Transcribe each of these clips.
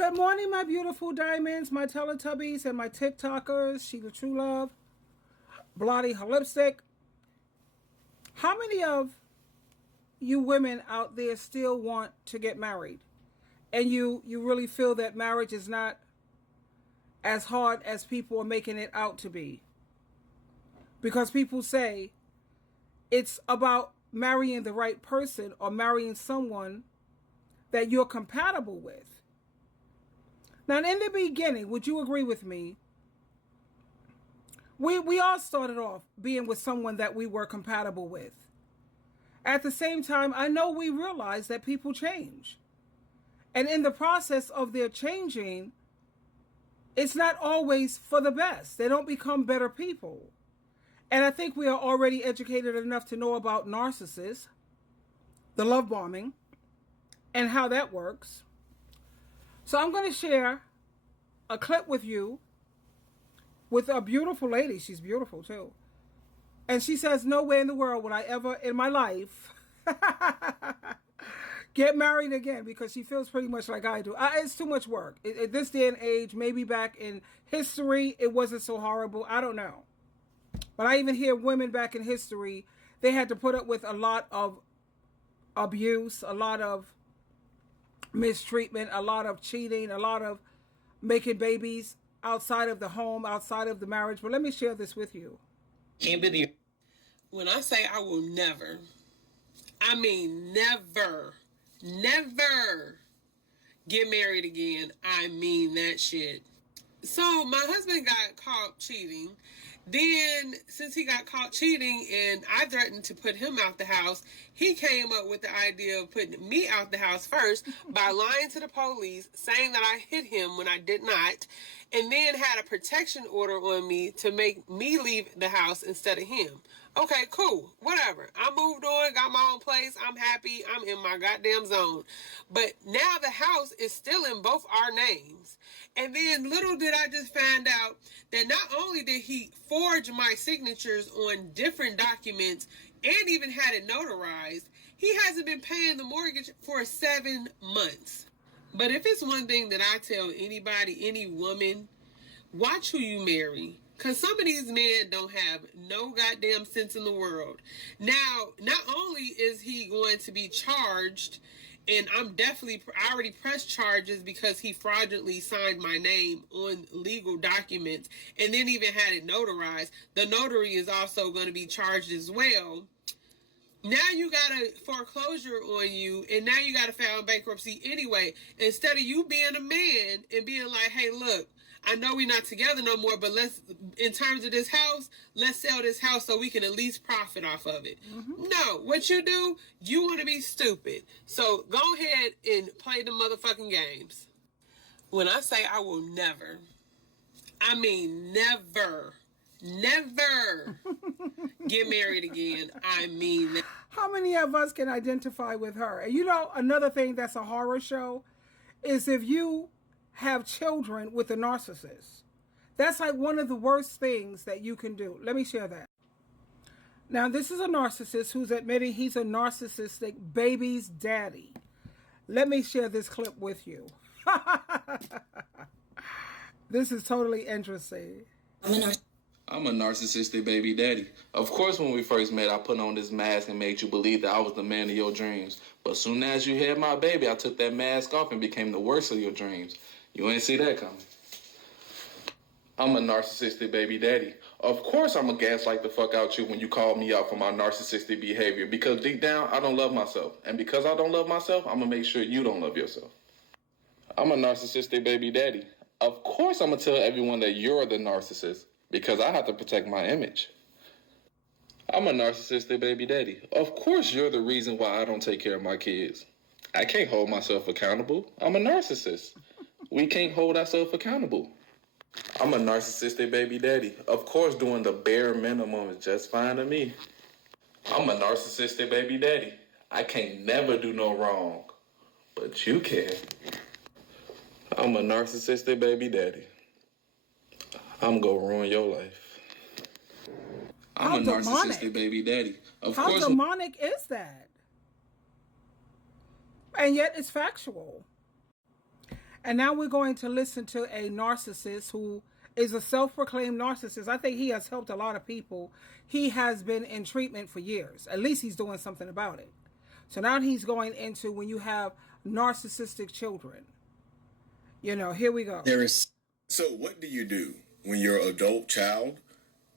Good morning, my beautiful diamonds, my Teletubbies, and my TikTokers. SheilaTruelove, Blotty her lipstick. How many of you women out there still want to get married? And you really feel that marriage is not as hard as people are making it out to be? Because people say it's about marrying the right person or marrying someone that you're compatible with. Now, in the beginning, would you agree with me? We all started off being with someone that we were compatible with. At the same time, I know we realize that people change. And in the process of their changing, it's not always for the best. They don't become better people. And I think we are already educated enough to know about narcissists, the love bombing, and how that works. So I'm going to share a clip with you with a beautiful lady. She's beautiful too. And she says, no way in the world would I ever in my life get married again, because she feels pretty much like I do. It's too much work. At this day and age, maybe back in history, it wasn't so horrible. I don't know. But I even hear women back in history, they had to put up with a lot of abuse, a lot of mistreatment, a lot of cheating, a lot of making babies outside of the home, outside of the marriage. But let me share this with you. Can't believe when I say I will never, I mean never get married again. I mean that shit. So my husband got caught cheating. Then, since he got caught cheating and I threatened to put him out the house, he came up with the idea of putting me out the house first by lying to the police, saying that I hit him when I did not, and then had a protection order on me to make me leave the house instead of him. Okay, cool, whatever. I moved on, got my own place. I'm happy. I'm in my goddamn zone. But now the house is still in both our names. And then little did I just find out that not only did he forge my signatures on different documents and even had it notarized, he hasn't been paying the mortgage for 7 months. But if it's one thing that I tell anybody, any woman, watch who you marry. Because some of these men don't have no goddamn sense in the world. Now, not only is he going to be charged, and I already pressed charges because he fraudulently signed my name on legal documents and then even had it notarized. The notary is also going to be charged as well. Now you got a foreclosure on you, and now you got to file bankruptcy anyway. Instead of you being a man and being like, hey, look, I know we're not together no more, but in terms of this house, let's sell this house so we can at least profit off of it. Mm-hmm. No, what you do, you want to be stupid. So go ahead and play the motherfucking games. When I say I will never, I mean never get married again. I mean that. How many of us can identify with her? And you know, another thing that's a horror show is if you have children with a narcissist. That's like one of the worst things that you can do. Let me share that. Now, this is a narcissist who's admitting he's a narcissistic baby's daddy. Let me share this clip with you. This is totally interesting. I'm a narcissistic baby daddy. Of course, when we first met, I put on this mask and made you believe that I was the man of your dreams. But soon as you had my baby, I took that mask off and became the worst of your dreams. You ain't see that coming. I'm a narcissistic baby daddy. Of course I'm going to gaslight the fuck out you when you call me out for my narcissistic behavior, because deep down, I don't love myself. And because I don't love myself, I'm going to make sure you don't love yourself. I'm a narcissistic baby daddy. Of course I'm going to tell everyone that you're the narcissist, because I have to protect my image. I'm a narcissistic baby daddy. Of course you're the reason why I don't take care of my kids. I can't hold myself accountable. I'm a narcissist. We can't hold ourselves accountable. I'm a narcissistic baby daddy. Of course, doing the bare minimum is just fine to me. I'm a narcissistic baby daddy. I can't never do no wrong, but you can. I'm a narcissistic baby daddy. I'm gonna ruin your life. I'm a narcissistic baby daddy. How demonic is that? And yet it's factual. And now we're going to listen to a narcissist who is a self-proclaimed narcissist. I think he has helped a lot of people. He has been in treatment for years. At least he's doing something about it. So now he's going into when you have narcissistic children. You know, here we go. So what do you do when your adult child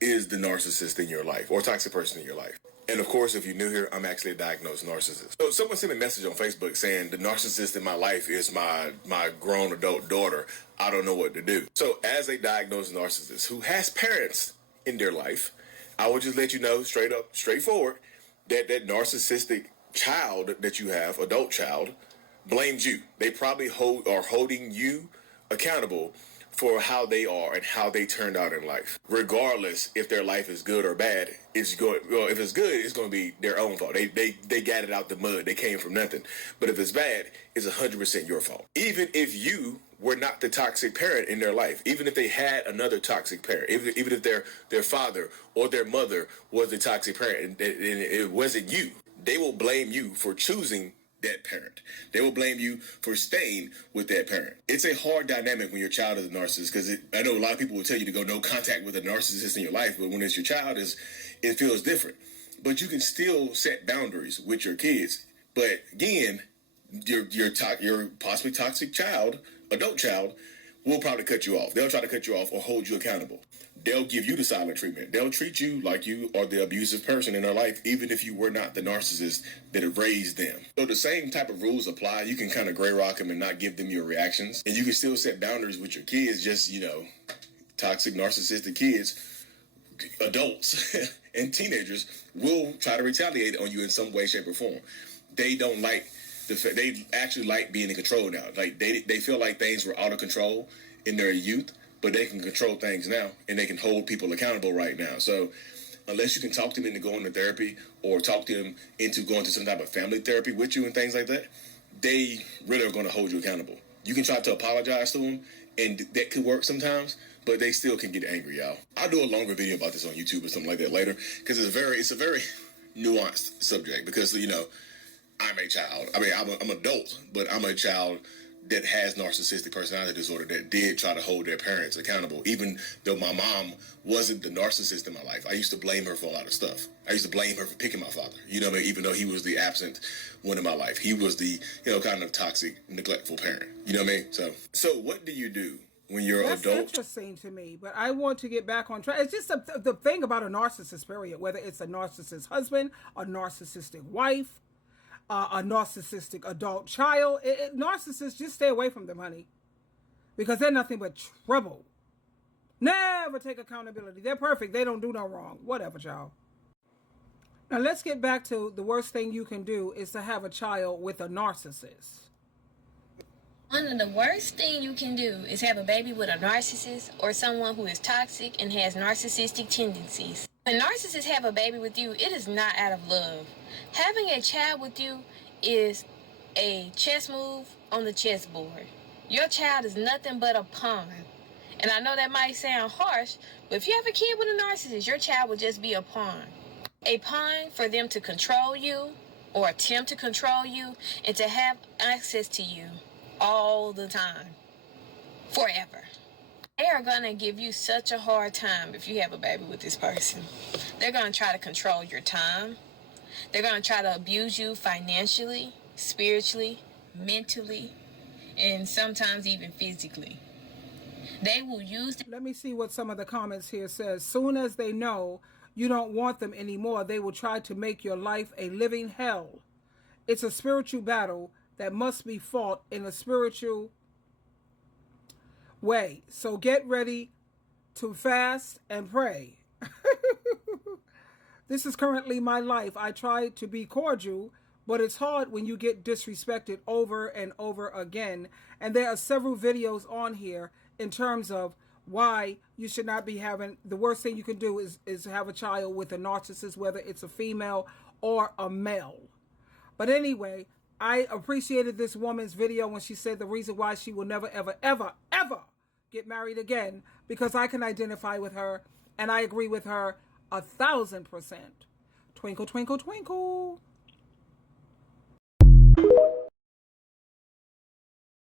is the narcissist in your life or toxic person in your life? And of course, if you're new here, I'm actually a diagnosed narcissist. So someone sent me a message on Facebook saying the narcissist in my life is my grown adult daughter. I don't know what to do. So as a diagnosed narcissist who has parents in their life, I will just let you know straight up, straightforward, that that narcissistic child that you have, adult child, blames you. They probably are holding you accountable for how they are and how they turned out in life. Regardless if their life is good or bad, if it's good, it's going to be their own fault. They got it out the mud. They came from nothing. But if it's bad, it's 100% your fault. Even if you were not the toxic parent in their life, even if they had another toxic parent, even if their father or their mother was the toxic parent and it wasn't you, they will blame you for choosing that parent. They will blame you for staying with that parent. It's a hard dynamic when your child is a narcissist, because I know a lot of people will tell you to go no contact with a narcissist in your life, but when it's your child, it feels different. But you can still set boundaries with your kids. But again, your possibly toxic child, adult child, will probably cut you off. They'll try to cut you off or hold you accountable. They'll give you the silent treatment. They'll treat you like you are the abusive person in their life, even if you were not the narcissist that have raised them. So the same type of rules apply. You can kind of gray rock them and not give them your reactions. And you can still set boundaries with your kids, just, toxic, narcissistic kids, adults, and teenagers will try to retaliate on you in some way, shape, or form. They don't like they actually like being in control now. Like they feel like things were out of control in their youth, but they can control things now, and they can hold people accountable right now. So unless you can talk them into going to therapy or talk them into going to some type of family therapy with you and things like that, they really are going to hold you accountable. You can try to apologize to them, and that could work sometimes, but they still can get angry, y'all. I'll do a longer video about this on YouTube or something like that later, because it's a very nuanced subject, because, I'm a child. I mean, I'm an adult, but I'm a child that has narcissistic personality disorder that did try to hold their parents accountable, even though my mom wasn't the narcissist in my life. I used to blame her for a lot of stuff. I used to blame her for picking my father, even though he was the absent one in my life. He was the, kind of toxic, neglectful parent. You know what I mean? So what do you do when you're That's adult? interesting to me, but I want to get back on track. It's just the thing about a narcissist, period, whether it's a narcissist husband, a narcissistic wife, a narcissistic adult child. Narcissists, just stay away from them, honey, because they're nothing but trouble. Never take accountability. They're perfect. They don't do no wrong. Whatever, child. Now let's get back to the worst thing you can do is to have a child with a narcissist. One of the worst things you can do is have a baby with a narcissist or someone who is toxic and has narcissistic tendencies. When narcissists have a baby with you, it is not out of love. Having a child with you is a chess move on the chessboard. Your child is nothing but a pawn. And I know that might sound harsh, but if you have a kid with a narcissist, your child will just be a pawn. A pawn for them to control you or attempt to control you and to have access to you all the time, forever. They are going to give you such a hard time if you have a baby with this person. They're going to try to control your time. They're going to try to abuse you financially, spiritually, mentally, and sometimes even physically. They will use... Let me see what some of the comments here says. Soon as they know you don't want them anymore, they will try to make your life a living hell. It's a spiritual battle that must be fought in a spiritual way. So get ready to fast and pray. This is currently my life. I try to be cordial, but it's hard when you get disrespected over and over again. And there are several videos on here in terms of why you should not be having, the worst thing you can do is have a child with a narcissist, whether it's a female or a male. But anyway, I appreciated this woman's video when she said the reason why she will never, ever, ever, ever get married again, because I can identify with her, and I agree with her 1,000%. Twinkle, twinkle, twinkle.